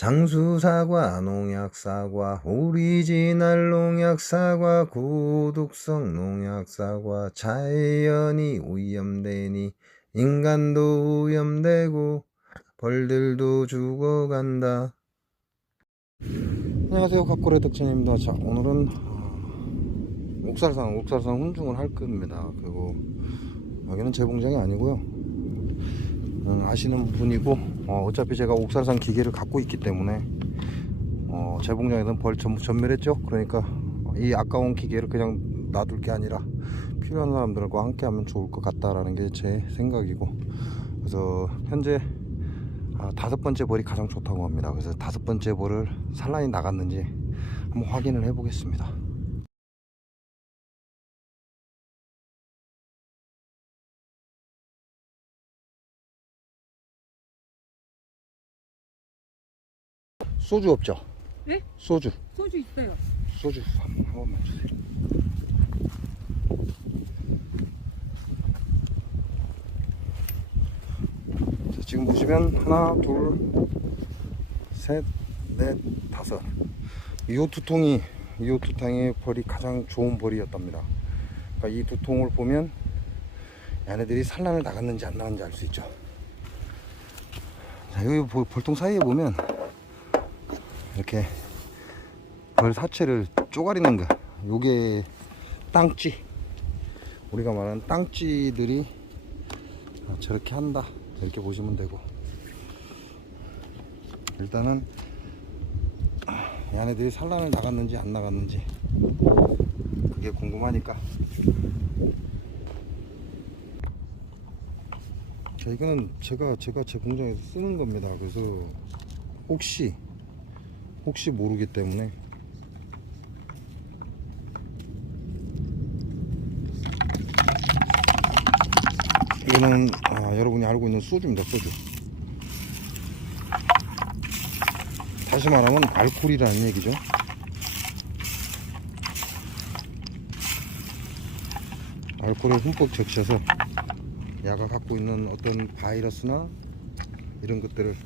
장수사과, 농약사과, 오리지널 농약사과, 고독성 농약사과, 자연이 오염되니 인간도 오염되고 벌들도 죽어간다. 안녕하세요, 각골의 덕진입니다. 자, 오늘은 옥살산 훈증을 할 겁니다. 그리고 여기는 제 공장이 아니고요, 아시는 분이고, 어차피 제가 옥살산 기계를 갖고 있기 때문에 제 공장에서는 벌 전멸했죠. 그러니까 이 아까운 기계를 그냥 놔둘 게 아니라 필요한 사람들과 함께 하면 좋을 것 같다라는 게 제 생각이고, 그래서 현재 5번째 벌이 가장 좋다고 합니다. 그래서 5번째 벌을 산란이 나갔는지 한번 확인을 해 보겠습니다. 소주 없죠? 네? 소주 소주 있어요. 소주 한 번만 주세요. 자, 지금 보시면 하나, 둘, 셋, 넷, 다섯. 이 두 통이, 이 두 통의 벌이 가장 좋은 벌이었답니다. 그러니까 이 두 통을 보면 얘네들이 산란을 나갔는지 안 나갔는지 알 수 있죠. 자, 여기 벌통 사이에 보면 이렇게 벌 사체를 쪼가리는 거, 요게 땅쥐, 우리가 말하는 땅쥐들이 저렇게 한다, 이렇게 보시면 되고, 일단은 얘네들이 산란을 나갔는지 안 나갔는지 그게 궁금하니까. 자, 이거는 제가 제 공장에서 쓰는 겁니다. 그래서 혹시 모르기 때문에 이거는 여러분이 알고 있는 소주입니다. 소주. 다시 말하면 알코올이라는 얘기죠. 알코올을 흠뻑 적셔서 야가 갖고 있는 어떤 바이러스나 이런 것들을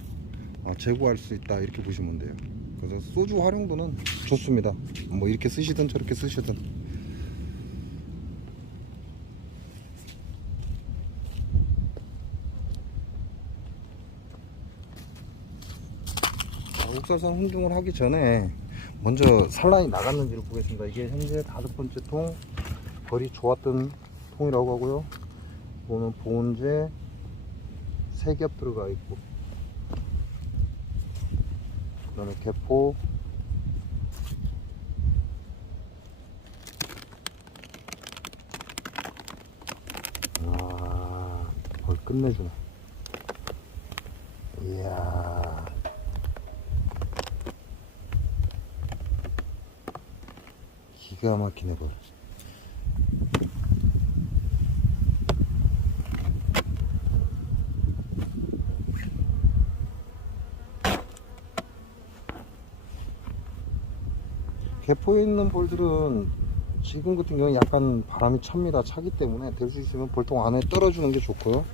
제거할 수 있다, 이렇게 보시면 돼요. 그래서 소주 활용도는 좋습니다. 뭐 이렇게 쓰시든 저렇게 쓰시든. 옥살산 훈증을 하기 전에 먼저 산란이 나갔는지를 보겠습니다. 이게 현재 5번째 통, 벌이 좋았던 통이라고 하고요. 이거는 보온제 3겹 들어가 있고, 그 다음에 개포, 벌 끝내주네. 이야, 기가 막히네 벌. 개포에 있는 벌들은 지금 같은 경우는 약간 바람이 찹니다. 차기 때문에 될 수 있으면 벌통 안에 떨어주는 게 좋고요.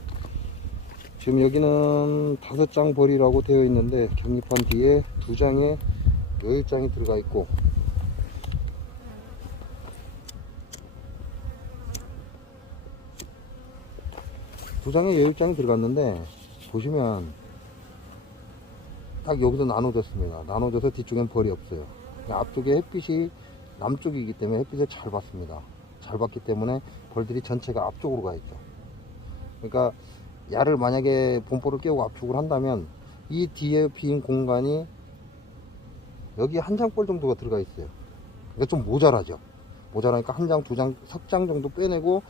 지금 여기는 5장 벌이라고 되어 있는데 격립한 뒤에 2장에 여일장이 들어가 있고, 두 장에 여일장이 들어갔는데 보시면 딱 여기서 나눠졌습니다. 나눠져서 뒤쪽엔 벌이 없어요. 앞쪽에 햇빛이 남쪽이기 때문에 햇빛을 잘 받습니다. 잘 받기 때문에 벌들이 전체가 앞쪽으로 가 있죠. 그러니까 야를 만약에 본볼을 깨우고 압축을 한다면 이 뒤에 빈 공간이 여기 한 장벌 정도가 들어가 있어요. 그러니까 좀 모자라죠. 모자라니까 한 장, 두 장, 석 장 정도 빼내고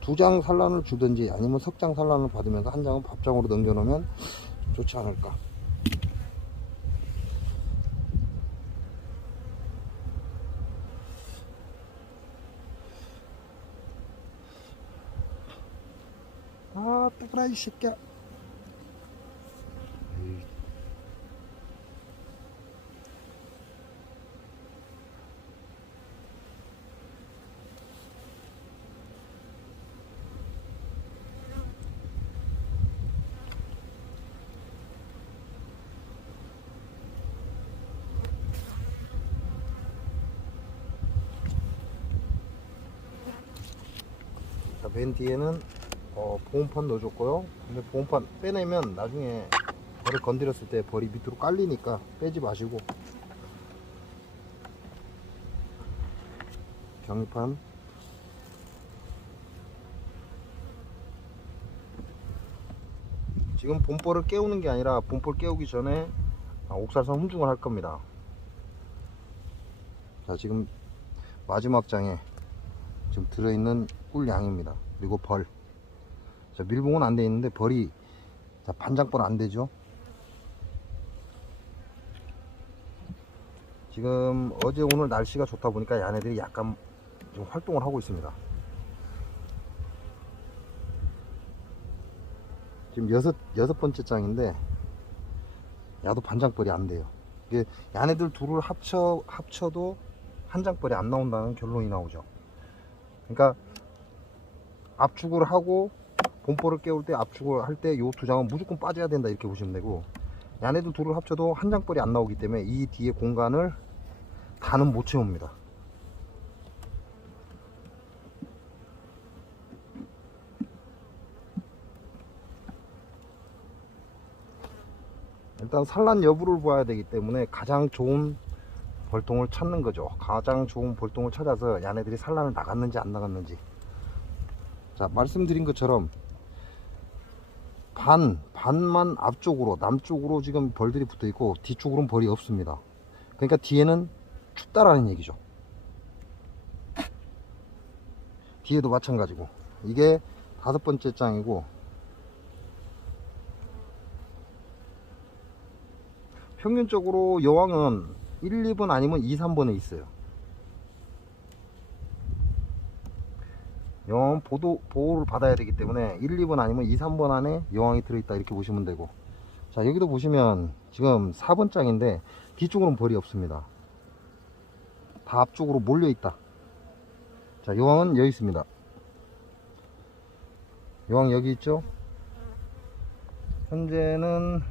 2장 산란을 주든지 아니면 석 장 산란을 받으면서 한 장은 밥장으로 넘겨놓으면 좋지 않을까. 뜨거라 이 새끼야. 맨 뒤에는 보온판 넣어줬고요. 근데 보온판 빼내면 나중에 벌을 건드렸을 때 벌이 밑으로 깔리니까 빼지 마시고, 경유판 지금 본벌을 깨우는 게 아니라 본벌 깨우기 전에 옥살산 훈증을 할 겁니다. 자, 지금 마지막 장에 지금 들어있는 꿀 양입니다. 그리고 벌. 자, 밀봉은 안 돼 있는데 벌이, 자, 반장벌 안 되죠. 지금 어제 오늘 날씨가 좋다 보니까 얘네들이 약간 좀 활동을 하고 있습니다. 지금 여섯 번째 장인데 야도 반장벌이 안 돼요. 이게 얘네들 둘을 합쳐도 한 장벌이 안 나온다는 결론이 나오죠. 그러니까 압축을 하고 본벌을 깨울 때, 압축을 할 때 요 두 장은 무조건 빠져야 된다 이렇게 보시면 되고, 얘네들 둘을 합쳐도 한 장벌이 안 나오기 때문에 이 뒤에 공간을 다는 못 채웁니다. 일단 산란 여부를 봐야 되기 때문에 가장 좋은 벌통을 찾는 거죠. 가장 좋은 벌통을 찾아서 얘네들이 산란을 나갔는지 안 나갔는지. 자, 말씀드린 것처럼 반만 앞쪽으로, 남쪽으로 지금 벌들이 붙어 있고 뒤쪽으로는 벌이 없습니다. 그러니까 뒤에는 춥다라는 얘기죠. 뒤에도 마찬가지고. 이게 5번째 장이고, 평균적으로 여왕은 1, 2번 아니면 2, 3번에 있어요. 여왕은 보호를 받아야 되기 때문에 1, 2번 아니면 2, 3번 안에 여왕이 들어있다 이렇게 보시면 되고, 자, 여기도 보시면 지금 4번 장인데 뒤쪽으로는 벌이 없습니다. 다 앞쪽으로 몰려 있다. 자, 여왕은 여기 있습니다. 여왕 여기 있죠. 현재는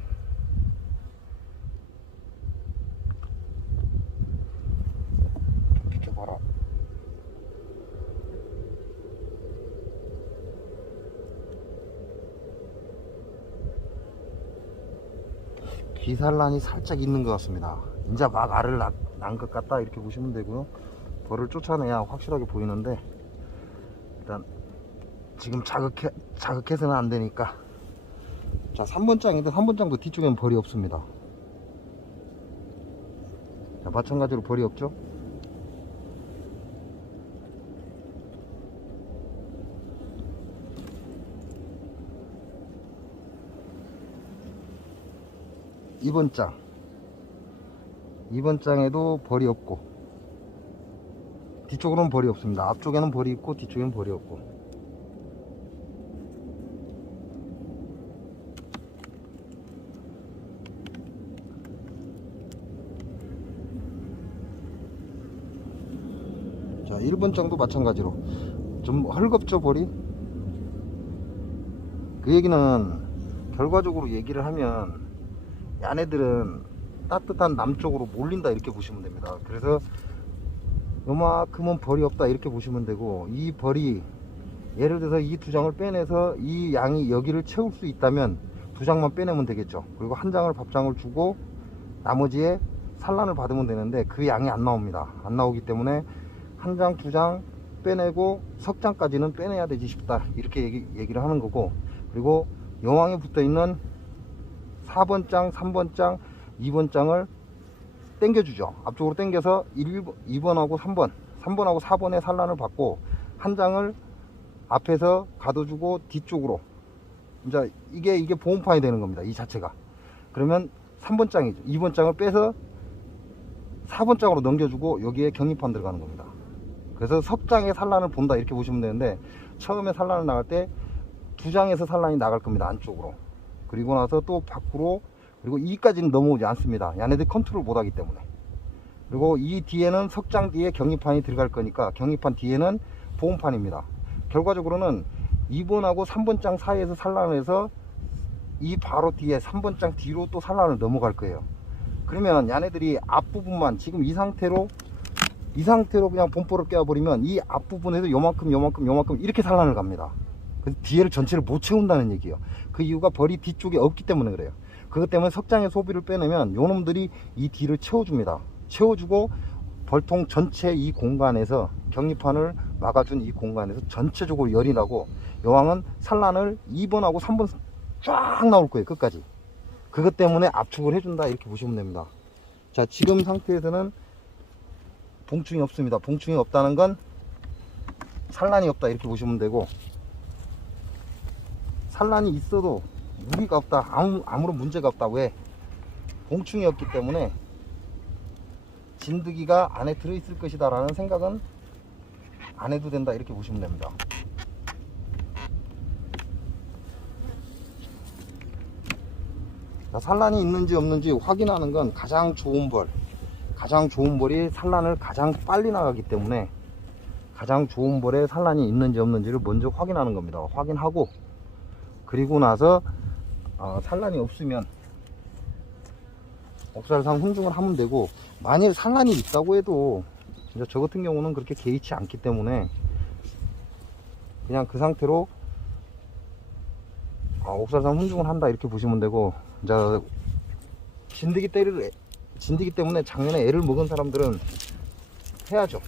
비켜봐라. 비산란이 살짝 있는 것 같습니다. 이제 막 알을 난 것 같다 이렇게 보시면 되고요. 벌을 쫓아내야 확실하게 보이는데, 일단 지금 자극해서는 안 되니까. 자, 3번 장인데 3번 장도 뒤쪽에는 벌이 없습니다. 자, 마찬가지로 벌이 없죠. 이번 장에도 벌이 없고, 뒤쪽으로는 벌이 없습니다. 앞쪽에는 벌이 있고 뒤쪽에는 벌이 없고. 자, 1번 장도 마찬가지로 좀 헐겁죠, 벌이. 그 얘기는 결과적으로 얘기를 하면 얘네들은 따뜻한 남쪽으로 몰린다 이렇게 보시면 됩니다. 그래서 요만큼은 벌이 없다 이렇게 보시면 되고, 이 벌이 예를 들어서 이 두 장을 빼내서 이 양이 여기를 채울 수 있다면 두 장만 빼내면 되겠죠. 그리고 한 장을 밥장을 주고 나머지에 산란을 받으면 되는데 그 양이 안 나옵니다. 안 나오기 때문에 한 장, 두 장 빼내고 석 장까지는 빼내야 되지 싶다 이렇게 얘기를 하는 거고, 그리고 여왕에 붙어 있는 4번 장, 3번 장, 2번 장을 당겨주죠. 앞쪽으로 당겨서 2번하고 3번하고 4번에 산란을 받고, 한 장을 앞에서 가둬주고 뒤쪽으로, 이제 이게 보온판이 되는 겁니다. 이 자체가. 그러면 3번 장이죠. 2번 장을 빼서 4번 장으로 넘겨주고 여기에 경입판 들어가는 겁니다. 그래서 석장의 산란을 본다 이렇게 보시면 되는데, 처음에 산란을 나갈 때 두 장에서 산란이 나갈 겁니다. 안쪽으로. 그리고 나서 또 밖으로, 그리고 이까지는 넘어오지 않습니다. 얘네들이 컨트롤 못하기 때문에. 그리고 이 뒤에는 석장 뒤에 경입판이 들어갈 거니까 경입판 뒤에는 보온판입니다. 결과적으로는 2번하고 3번 장 사이에서 산란을 해서 이 바로 뒤에 3번 장 뒤로 또 산란을 넘어갈 거예요. 그러면 얘네들이 앞부분만, 지금 이 상태로 이 상태로 그냥 본볼을 껴버리면 이 앞부분에서 요만큼 이렇게 산란을 갑니다. 그래서 뒤에를 전체를 못 채운다는 얘기예요. 그 이유가 벌이 뒤쪽에 없기 때문에 그래요. 그것 때문에 석장의 소비를 빼내면 요놈들이 이 뒤를 채워줍니다. 채워주고 벌통 전체 이 공간에서 격리판을 막아준 이 공간에서 전체적으로 열이 나고 여왕은 산란을 2번하고 3번 쫙 나올 거예요. 끝까지. 그것 때문에 압축을 해준다 이렇게 보시면 됩니다. 자, 지금 상태에서는 봉충이 없습니다. 봉충이 없다는 건 산란이 없다 이렇게 보시면 되고, 산란이 있어도 무리가 없다, 아무런 문제가 없다. 왜? 봉충이 없기 때문에 진드기가 안에 들어있을 것이다 라는 생각은 안 해도 된다 이렇게 보시면 됩니다. 자, 산란이 있는지 없는지 확인하는 건 가장 좋은 벌이 산란을 가장 빨리 나가기 때문에 가장 좋은 벌에 산란이 있는지 없는지를 먼저 확인하는 겁니다. 확인하고 그리고 나서 산란이 없으면 옥살산 훈증을 하면 되고, 만일 산란이 있다고 해도 이제 저 같은 경우는 그렇게 개의치 않기 때문에 그냥 그 상태로 옥살산 훈증을 한다 이렇게 보시면 되고, 이제 진드기 때문에 작년에 애를 먹은 사람들은 해야죠.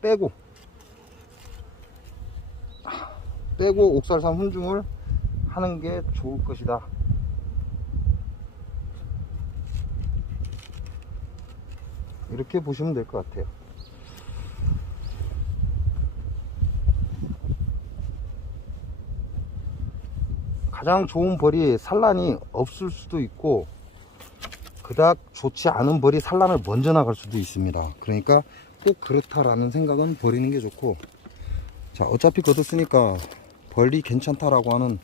빼고 옥살산 훈증을 하는 게 좋을 것이다. 이렇게 보시면 될 것 같아요. 가장 좋은 벌이 산란이 없을 수도 있고, 그닥 좋지 않은 벌이 산란을 먼저 나갈 수도 있습니다. 그러니까 꼭 그렇다라는 생각은 버리는 게 좋고, 자, 어차피 걷었으니까 벌이 괜찮다라고 하는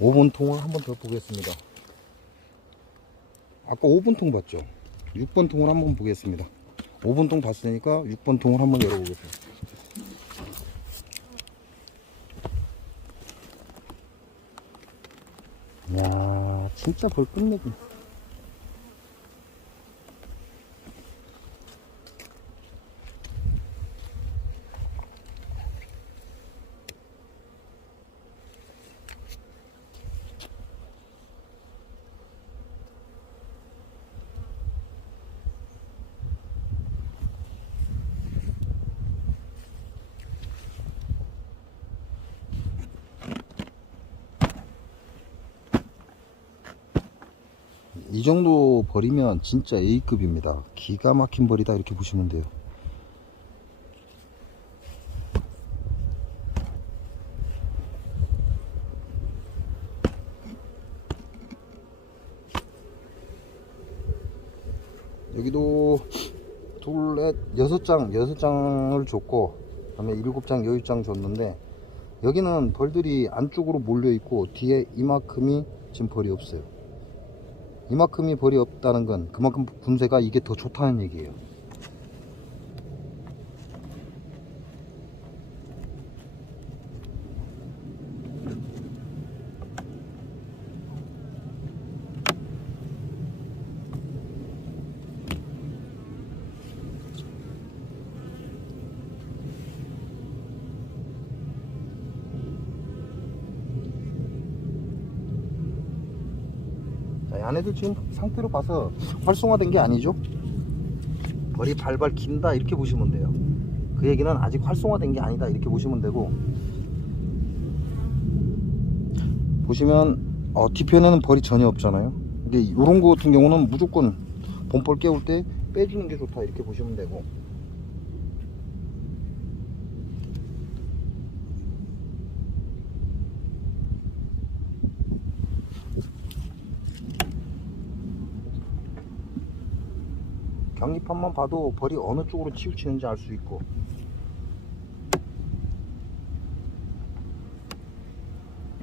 5번 통을 한번 더 보겠습니다. 아까 5번 통 봤죠? 6번 통을 한번 보겠습니다. 5번 통 봤으니까 6번 통을 한번 열어보겠습니다. 이야, 진짜 벌 끝내기. 이 정도 벌이면 진짜 A급입니다. 기가 막힌 벌이다 이렇게 보시면 돼요. 여기도 둘, 넷, 6장을 줬고, 그 다음에 7장, 8장 줬는데, 여기는 벌들이 안쪽으로 몰려 있고 뒤에 이만큼이 지금 벌이 없어요. 이만큼이 벌이 없다는 건 그만큼 분쇄가 이게 더 좋다는 얘기예요. 안에도 지금 상태로 봐서 활성화된 게 아니죠. 벌이 발발 긴다 이렇게 보시면 돼요. 그 얘기는 아직 활성화된 게 아니다 이렇게 보시면 되고, 보시면 뒤편에는 벌이 전혀 없잖아요. 근데 이런 거 같은 경우는 무조건 본벌 깨울 때 빼주는 게 좋다 이렇게 보시면 되고, 격리판만 봐도 벌이 어느 쪽으로 치우치는지 알 수 있고,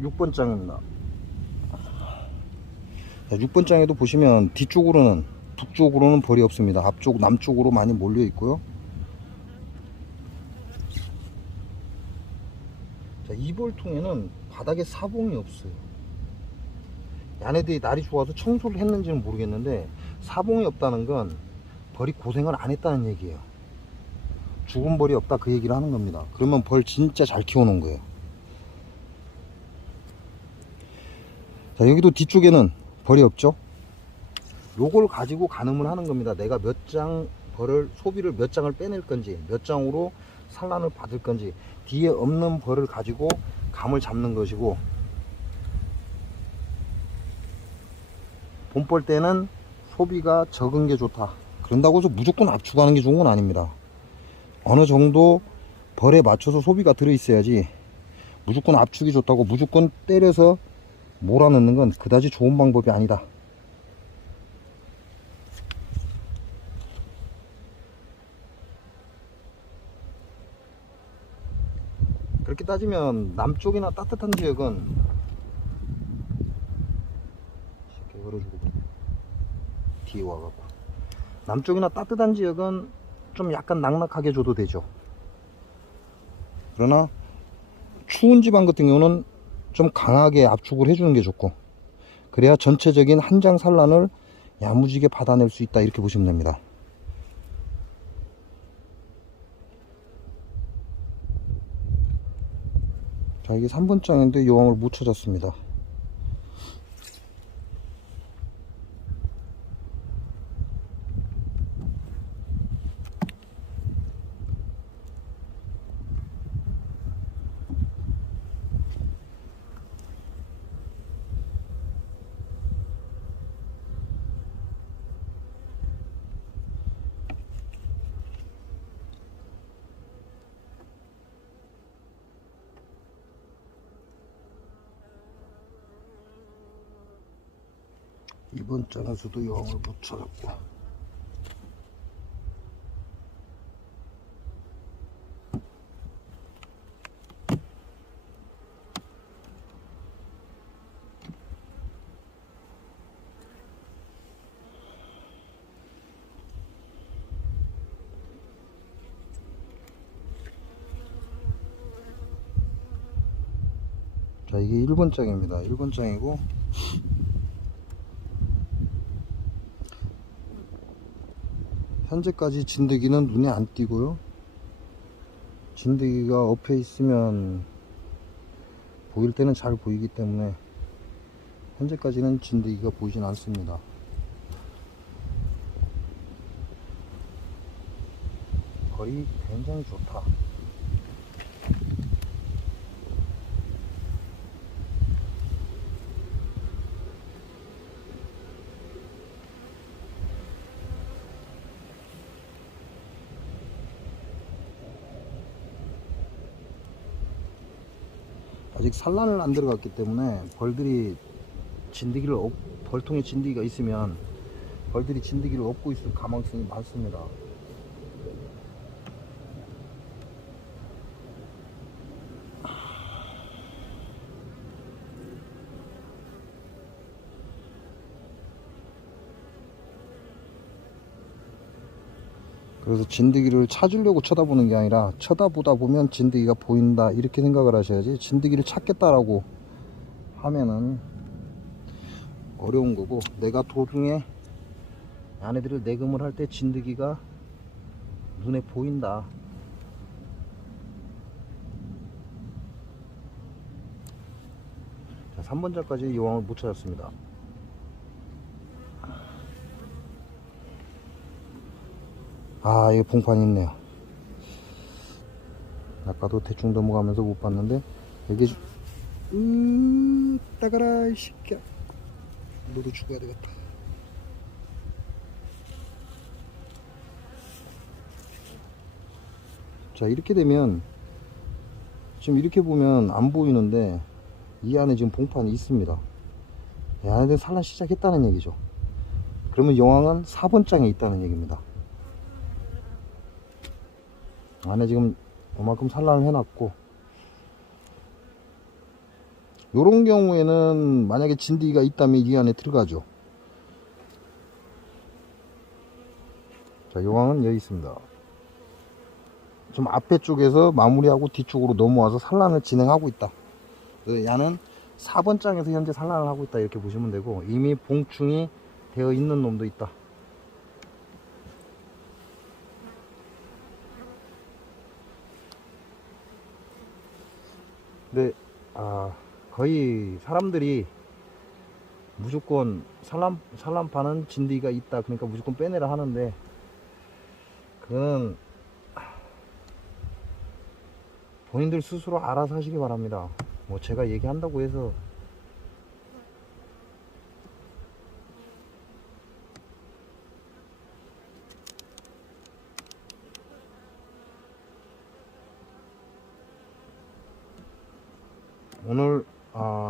6번 장입니다. 6번 장에도 보시면 뒤쪽으로는, 북쪽으로는 벌이 없습니다. 앞쪽, 남쪽으로 많이 몰려 있고요. 자, 이 벌통에는 바닥에 사봉이 없어요. 얘네들이 날이 좋아서 청소를 했는지는 모르겠는데, 사봉이 없다는 건 벌이 고생을 안 했다는 얘기예요. 죽은 벌이 없다 그 얘기를 하는 겁니다. 그러면 벌 진짜 잘 키워놓은 거예요. 자, 여기도 뒤쪽에는 벌이 없죠. 요걸 가지고 가늠을 하는 겁니다. 내가 몇 장 벌을, 소비를 몇 장을 빼낼 건지, 몇 장으로 산란을 받을 건지, 뒤에 없는 벌을 가지고 감을 잡는 것이고, 봄벌 때는 소비가 적은 게 좋다. 그런다고 해서 무조건 압축하는 게 좋은 건 아닙니다. 어느 정도 벌에 맞춰서 소비가 들어있어야지, 무조건 압축이 좋다고 무조건 때려서 몰아넣는 건 그다지 좋은 방법이 아니다. 그렇게 따지면 남쪽이나 따뜻한 지역은 이렇게 걸어주고 뒤에 와갖고, 남쪽이나 따뜻한 지역은 좀 약간 낙낙하게 줘도 되죠. 그러나 추운 지방 같은 경우는 좀 강하게 압축을 해주는 게 좋고, 그래야 전체적인 한 장 산란을 야무지게 받아낼 수 있다, 이렇게 보시면 됩니다. 자, 이게 3번 장인데 요항을 못 찾았습니다. 이번 장에서도 요항을 못 찾았고, 자, 이게 1번 장입니다. 1번 장이고, 현재까지 진드기는 눈에 안 띄고요. 진드기가 엎여 있으면 보일 때는 잘 보이기 때문에 현재까지는 진드기가 보이진 않습니다. 벌이 굉장히 좋다. 아직 산란을 안 들어갔기 때문에 벌들이 진드기를 벌통에 진드기가 있으면 벌들이 진드기를 업고 있을 가능성이 많습니다. 그래서 진드기를 찾으려고 쳐다보는 게 아니라, 쳐다보다 보면 진드기가 보인다, 이렇게 생각을 하셔야지, 진드기를 찾겠다라고 하면은 어려운 거고, 내가 도중에 안에들을 내금을 할 때 진드기가 눈에 보인다. 자, 3번자까지 여왕을 못 찾았습니다. 아, 이거 봉판이 있네요. 아까도 대충 넘어가면서 못 봤는데, 여기 따가라 이 새끼야. 너도 죽어야 되겠다. 자, 이렇게 되면, 지금 이렇게 보면 안 보이는데 이 안에 지금 봉판이 있습니다. 이 안에 산란 시작했다는 얘기죠. 그러면 여왕은 4번 장에 있다는 얘기입니다. 안에 지금 이만큼 산란을 해놨고, 요런 경우에는 만약에 진드기가 있다면 이 안에 들어가죠. 자, 여왕은 여기 있습니다. 좀 앞에 쪽에서 마무리하고 뒤쪽으로 넘어와서 산란을 진행하고 있다. 야는 4번 장에서 현재 산란을 하고 있다, 이렇게 보시면 되고, 이미 봉충이 되어 있는 놈도 있다. 근데 거의 사람들이 무조건 산란파는 진드기가 있다, 그러니까 무조건 빼내라 하는데, 그거는 본인들 스스로 알아서 하시기 바랍니다. 뭐 제가 얘기한다고 해서. 오늘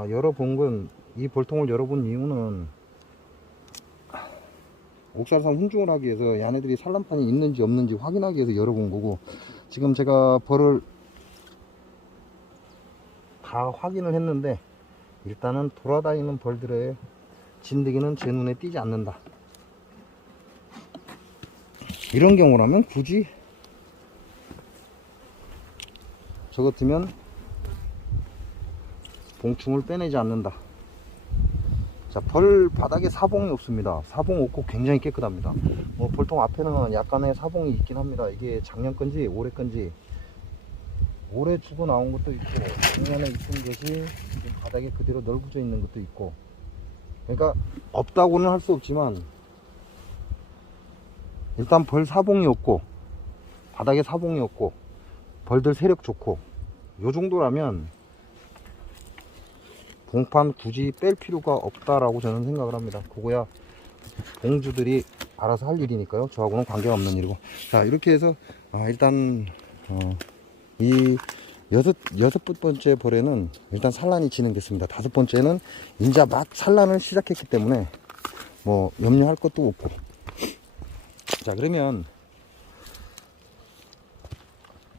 열어본 건, 이 벌통을 열어본 이유는 옥살산 훈증을 하기 위해서 얘네들이 산란판이 있는지 없는지 확인하기 위해서 열어본 거고, 지금 제가 벌을 다 확인을 했는데 일단은 돌아다니는 벌들의 진드기는 제 눈에 띄지 않는다. 이런 경우라면 굳이 저 같으면 봉충을 빼내지 않는다. 자, 벌 바닥에 사봉이 없습니다. 사봉 없고 굉장히 깨끗합니다. 뭐 벌통 앞에는 약간의 사봉이 있긴 합니다. 이게 작년 건지 올해 건지, 올해 주고 나온 것도 있고 작년에 있던 것이 바닥에 그대로 널브져 있는 것도 있고, 그러니까 없다고는 할 수 없지만 일단 벌 사봉이 없고 바닥에 사봉이 없고 벌들 세력 좋고 요 정도라면 봉판 굳이 뺄 필요가 없다라고 저는 생각을 합니다. 그거야 봉주들이 알아서 할 일이니까요. 저하고는 관계가 없는 일이고. 자, 이렇게 해서 일단 이 여섯 번째 벌에는 일단 산란이 진행됐습니다. 다섯 번째는 이제 막 산란을 시작했기 때문에 뭐 염려할 것도 없고. 자, 그러면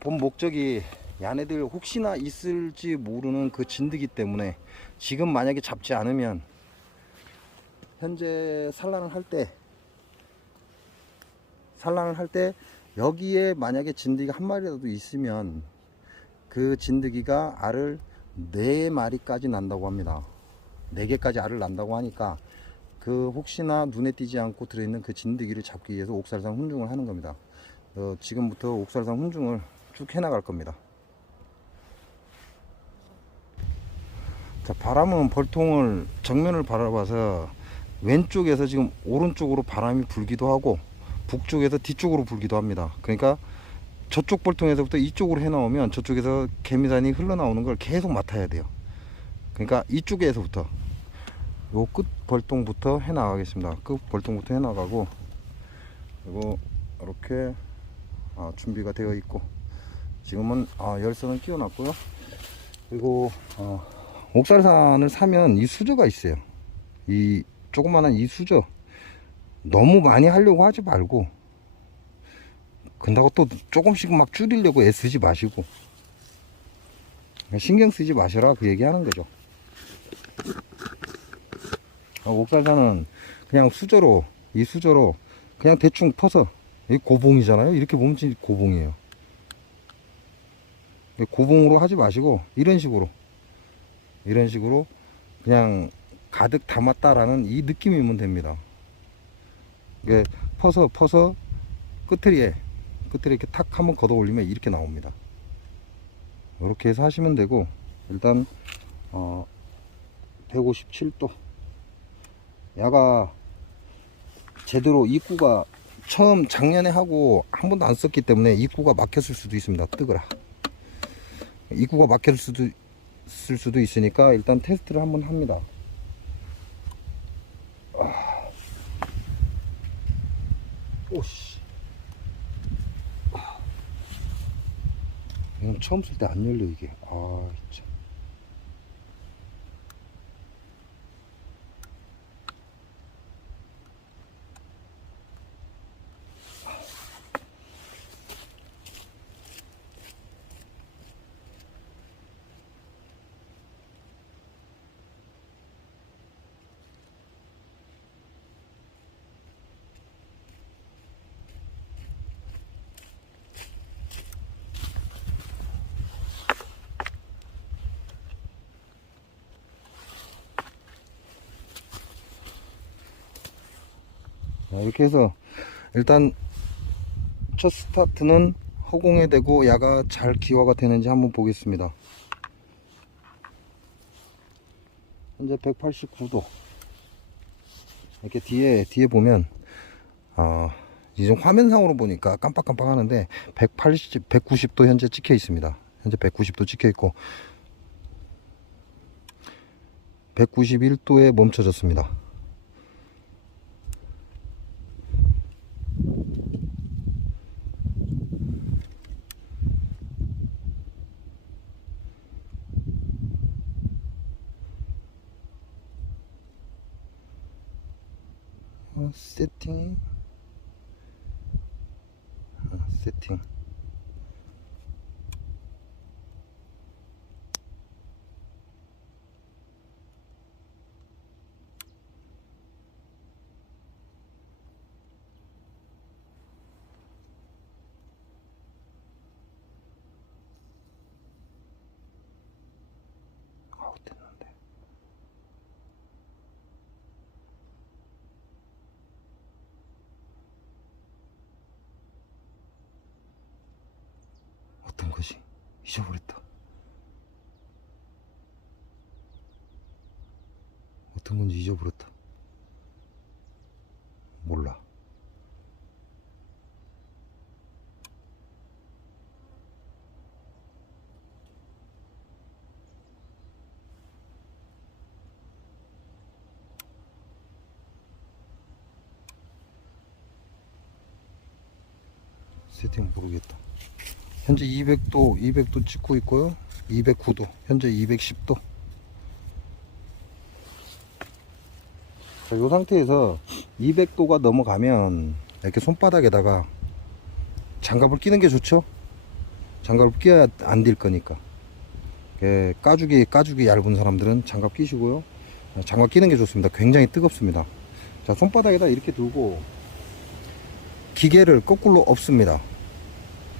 본 목적이 얘네들 혹시나 있을지 모르는 그 진드기 때문에 지금 만약에 잡지 않으면 현재 산란을 할 때 여기에 만약에 진드기가 한 마리라도 있으면 그 진드기가 알을 4마리까지 난다고 합니다. 4개까지 알을 난다고 하니까 그 혹시나 눈에 띄지 않고 들어있는 그 진드기를 잡기 위해서 옥살산 훈증을 하는 겁니다. 지금부터 옥살산 훈증을 쭉 해나갈 겁니다. 자, 바람은 벌통을 정면을 바라봐서 왼쪽에서 지금 오른쪽으로 바람이 불기도 하고 북쪽에서 뒤쪽으로 불기도 합니다. 그러니까 저쪽 벌통에서부터 이쪽으로 해 나오면 저쪽에서 개미산이 흘러나오는 걸 계속 맡아야 돼요. 그러니까 이쪽에서부터 요 끝 벌통부터 해 나가겠습니다. 끝 벌통부터 해 나가고, 그리고 이렇게 준비가 되어 있고, 지금은 열선을 끼워 놨고요. 그리고 옥살산을 사면 이 수저가 있어요. 이 조그만한 이 수저 너무 많이 하려고 하지 말고, 근다고 또 조금씩 막 줄이려고 애쓰지 마시고 신경 쓰지 마셔라, 그 얘기 하는 거죠. 옥살산은 그냥 수저로, 이 수저로 그냥 대충 퍼서, 이 고봉이잖아요. 이렇게 보면 진짜 고봉이에요. 고봉으로 하지 마시고 이런 식으로 그냥 가득 담았다라는 이 느낌이면 됩니다. 이게 퍼서 끝에 이렇게 탁 한번 걷어 올리면 이렇게 나옵니다. 이렇게 해서 하시면 되고, 일단 157도 야가 제대로 입구가 처음 작년에 하고 한 번도 안 썼기 때문에 입구가 막혔을 수도 있습니다. 뜨거라. 입구가 막혔을 수도 있으니까 일단 테스트를 한번 합니다. 오씨, 이건 처음 쓸 때 안 열려 이게. 참. 이렇게 해서 일단 첫 스타트는 허공에 대고 야가 잘 기화가 되는지 한번 보겠습니다. 현재 189도. 이렇게 뒤에 보면 이제 화면상으로 보니까 깜빡깜빡 하는데 190도 현재 찍혀 있습니다. 현재 190도 찍혀 있고 191도에 멈춰졌습니다. 세팅. 세팅. 아우, 됐는데. 어떤 것이 잊어버렸다. 어떤 건지 잊어버렸다. 몰라. 세팅 모르겠다. 현재 200도 찍고 있고요. 209도, 현재 210도. 자, 이 상태에서 200도가 넘어가면 이렇게 손바닥에다가 장갑을 끼는 게 좋죠. 장갑을 끼어야 안 될 거니까. 가죽이 얇은 사람들은 장갑 끼시고요. 장갑 끼는 게 좋습니다. 굉장히 뜨겁습니다. 자, 손바닥에다 이렇게 두고 기계를 거꾸로 엎습니다.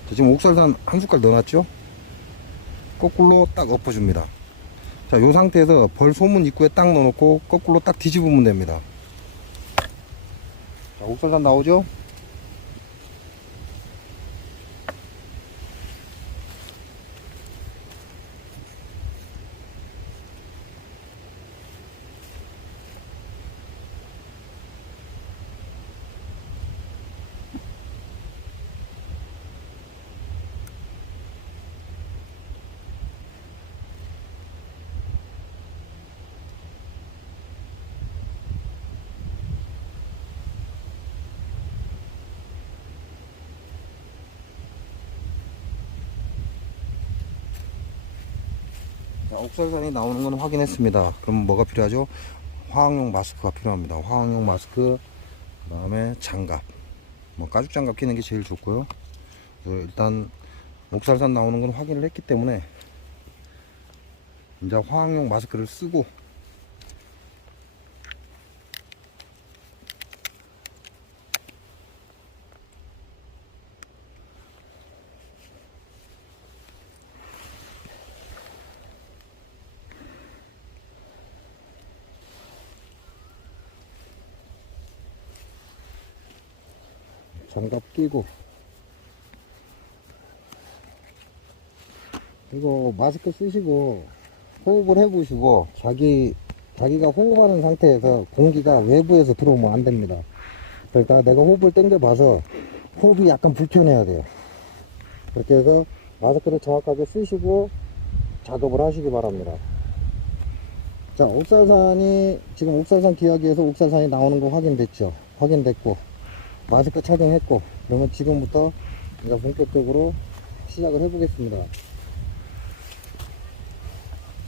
자, 지금 옥살산 한 숟갈 넣어놨죠. 거꾸로 딱 엎어줍니다. 자, 요 상태에서 벌 소문 입구에 딱 넣어놓고 거꾸로 딱 뒤집으면 됩니다. 자, 옥살산 나오죠. 자, 옥살산이 나오는 건 확인했습니다. 그럼 뭐가 필요하죠? 화학용 마스크가 필요합니다. 화학용 마스크, 그 다음에 장갑, 가죽 장갑 끼는 게 제일 좋고요. 그래서 일단 옥살산 나오는 건 확인을 했기 때문에 이제 화학용 마스크를 쓰고 장갑 끼고, 이거 마스크 쓰시고 호흡을 해보시고 자기가 호흡하는 상태에서 공기가 외부에서 들어오면 안 됩니다. 그러니까 내가 호흡을 당겨 봐서 호흡이 약간 불편해야 돼요. 그렇게 해서 마스크를 정확하게 쓰시고 작업을 하시기 바랍니다. 자, 지금 옥살산 기하기에서 옥살산이 나오는 거 확인됐죠? 확인됐고 마스크 착용했고, 그러면 지금부터 이제 본격적으로 시작을 해보겠습니다.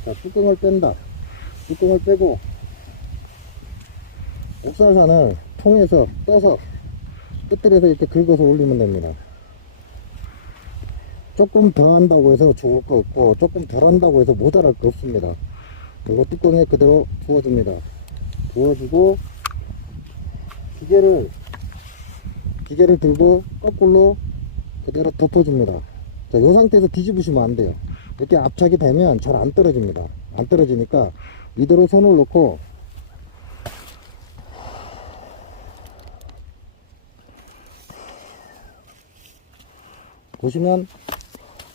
자, 뚜껑을 뺀다. 뚜껑을 빼고 옥살산을 통에서 떠서 끝들에서 이렇게 긁어서 올리면 됩니다. 조금 더 한다고 해서 좋을 거 없고 조금 덜 한다고 해서 모자랄 거 없습니다. 그리고 뚜껑에 그대로 부어줍니다. 부어주고 기계를 들고 거꾸로 그대로 덮어줍니다. 자, 이 상태에서 뒤집으시면 안 돼요. 이렇게 압착이 되면 잘 안 떨어집니다. 안 떨어지니까 이대로 손을 놓고 보시면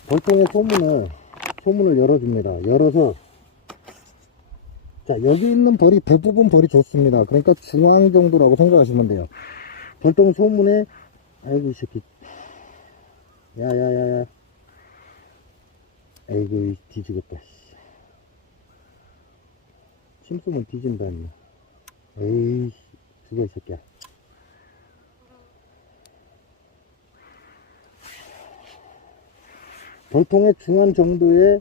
볼통의 소문을 열어줍니다. 열어서, 자, 여기 있는 벌이 대부분 벌이 좋습니다. 그러니까 중앙 정도라고 생각하시면 돼요. 벌통 소문에, 아이고, 이 새끼. 야야야야. 아이고, 뒤지겠다. 침수면 뒤진다, 니. 에이, 죽여, 이 새끼야. 벌통의 중앙 정도에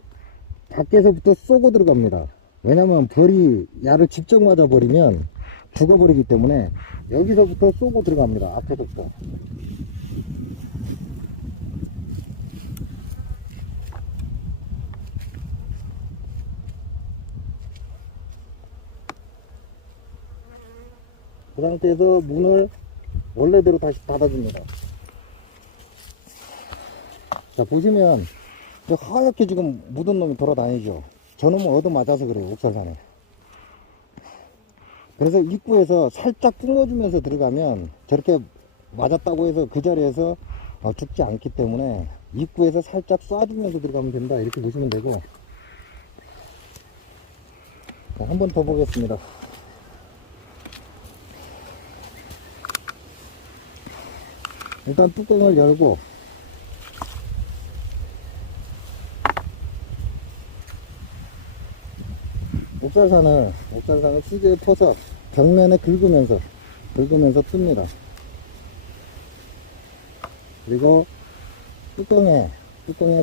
밖에서부터 쏘고 들어갑니다. 왜냐면 벌이 야를 직접 맞아버리면 죽어버리기 때문에 여기서부터 쏘고 들어갑니다. 앞에서부터. 그 상태에서 문을 원래대로 다시 닫아줍니다. 자, 보시면 하얗게 지금 묻은 놈이 돌아다니죠. 저놈은 얻어맞아서 그래요, 옥살산에. 그래서 입구에서 살짝 뿜어주면서 들어가면 저렇게 맞았다고 해서 그 자리에서 죽지 않기 때문에 입구에서 살짝 쏴주면서 들어가면 된다, 이렇게 보시면 되고. 한 번 더 보겠습니다. 일단 뚜껑을 열고 옥살산을 수제에 퍼서 벽면에 긁으면서 뜹니다. 그리고 뚜껑에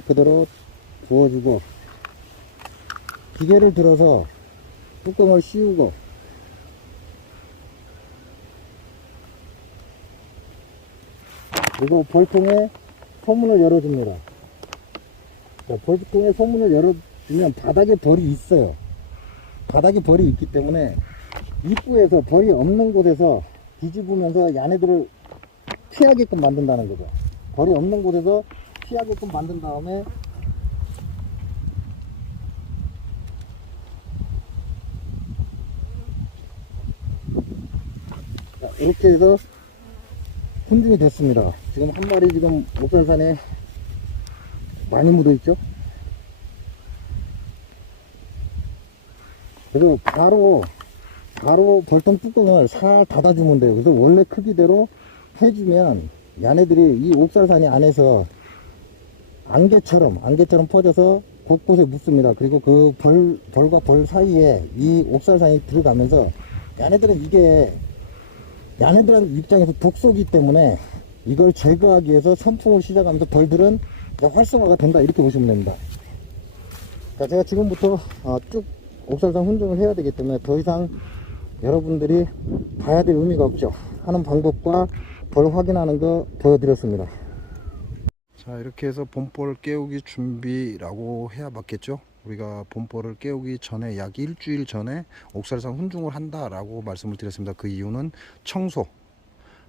그대로 부어주고 기계를 들어서 뚜껑을 씌우고 그리고 벌통에 소문을 열어줍니다. 벌통에 소문을 열어주면 바닥에 벌이 있어요. 바닥에 벌이 있기 때문에 입구에서 벌이 없는 곳에서 뒤집으면서 얘네들을 피하게끔 만든다는 거죠. 벌이 없는 곳에서 피하게끔 만든 다음에 이렇게 해서 혼중이 됐습니다. 지금 한 마리 지금 옥살산에 많이 묻어 있죠. 그래서 바로 벌통 뚜껑을 살 닫아주면 돼요. 그래서 원래 크기대로 해주면 얘네들이 이 옥살산이 안에서 안개처럼 퍼져서 곳곳에 묻습니다. 그리고 그 벌과 벌 사이에 이 옥살산이 들어가면서 얘네들한 입장에서 독소기 때문에 이걸 제거하기 위해서 선풍을 시작하면서 벌들은 활성화가 된다, 이렇게 보시면 됩니다. 자, 제가 지금부터 쭉 옥살산 훈종을 해야 되기 때문에 더 이상 여러분들이 봐야 될 의미가 없죠. 하는 방법과 벌 확인하는 거 보여드렸습니다. 자, 이렇게 해서 봄벌 깨우기 준비라고 해야 맞겠죠. 우리가 봄벌을 깨우기 전에 약 일주일 전에 옥살산 훈중을 한다라고 말씀을 드렸습니다. 그 이유는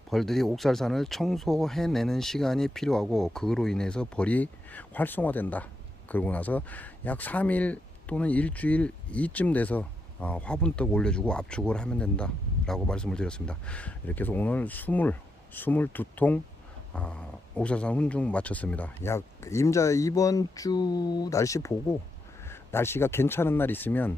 벌들이 옥살산을 청소해내는 시간이 필요하고 그로 인해서 벌이 활성화된다. 그러고 나서 약 3일 또는 일주일 이쯤 돼서 화분떡 올려주고 압축을 하면 된다 라고 말씀을 드렸습니다. 이렇게 해서 오늘 22통 옥살산 훈중 마쳤습니다. 이번 주 날씨 보고 날씨가 괜찮은 날 있으면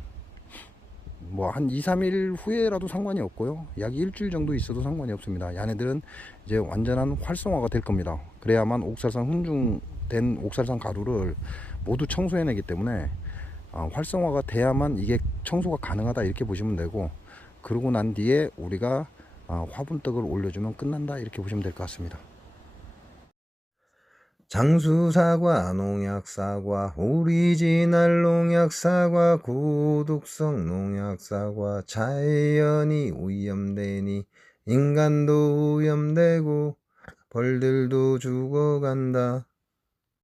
뭐 한 2-3일 후에라도 상관이 없고요. 약 일주일 정도 있어도 상관이 없습니다. 얘네들은 이제 완전한 활성화가 될 겁니다. 그래야만 옥살산 훈중된 옥살산 가루를 모두 청소해내기 때문에 활성화가 돼야만 이게 청소가 가능하다, 이렇게 보시면 되고, 그러고 난 뒤에 우리가 화분떡을 올려주면 끝난다, 이렇게 보시면 될 것 같습니다. 장수사과, 농약사과, 오리지널 농약사과, 고독성 농약사과, 자연이 오염되니 인간도 오염되고 벌들도 죽어간다.